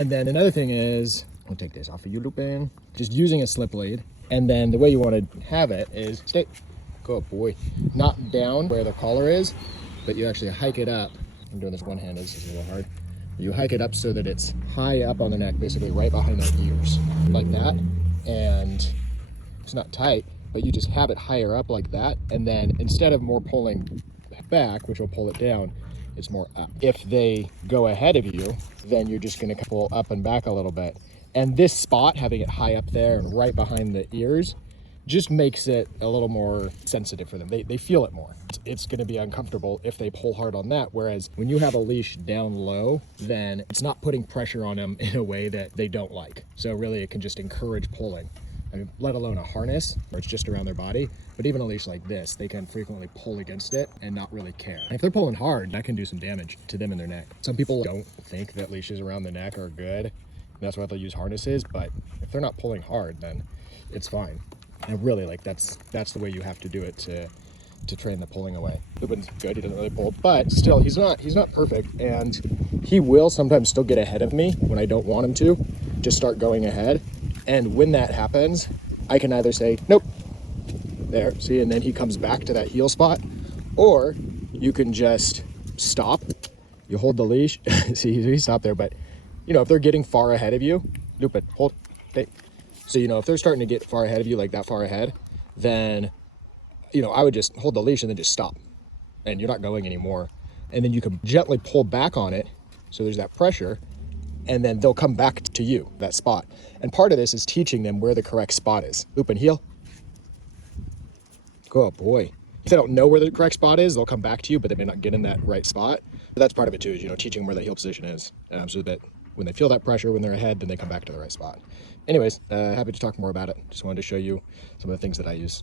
And then another thing is, I'll take this off of you, Lupin. Just using a slip lead. And then the way you want to have it is stay, good boy, not down where the collar is, but you actually hike it up. I'm doing this one-handed, this is a little hard. You hike it up so that it's high up on the neck, basically right behind the ears, like that. And it's not tight, but you just have it higher up like that. And then instead of more pulling back, which will pull it down, it's more up. If they go ahead of you, then you're just gonna pull up and back a little bit. And this spot, having it high up there and right behind the ears, just makes it a little more sensitive for them. They feel it more. It's gonna be uncomfortable if they pull hard on that. Whereas when you have a leash down low, then it's not putting pressure on them in a way that they don't like. So really it can just encourage pulling. I mean, let alone a harness where it's just around their body, but even a leash like this, they can frequently pull against it and not really care. And if they're pulling hard, that can do some damage to them and their neck. Some people don't think that leashes around the neck are good. That's why they'll use harnesses, but if they're not pulling hard, then it's fine. And really, like that's the way you have to do it to train the pulling away. Lupin's good, he doesn't really pull, but still he's not perfect, and he will sometimes still get ahead of me when I don't want him to, just start going ahead. And when that happens, I can either say, nope, there, see, and then he comes back to that heel spot, or you can just stop, you hold the leash, see, he stopped there, but you know, if they're getting far ahead of you, loop it, hold, okay. So, you know, if they're starting to get far ahead of you, like that far ahead, then, you know, I would just hold the leash and then just stop, and you're not going anymore. And then you can gently pull back on it, so there's that pressure, and then they'll come back to you, that spot. And part of this is teaching them where the correct spot is. Loop and heel. Good boy. If they don't know where the correct spot is, they'll come back to you, but they may not get in that right spot. But that's part of it too, is, you know, teaching them where the heel position is, so that when they feel that pressure, when they're ahead, then they come back to the right spot. Anyways, happy to talk more about it. Just wanted to show you some of the things that I use.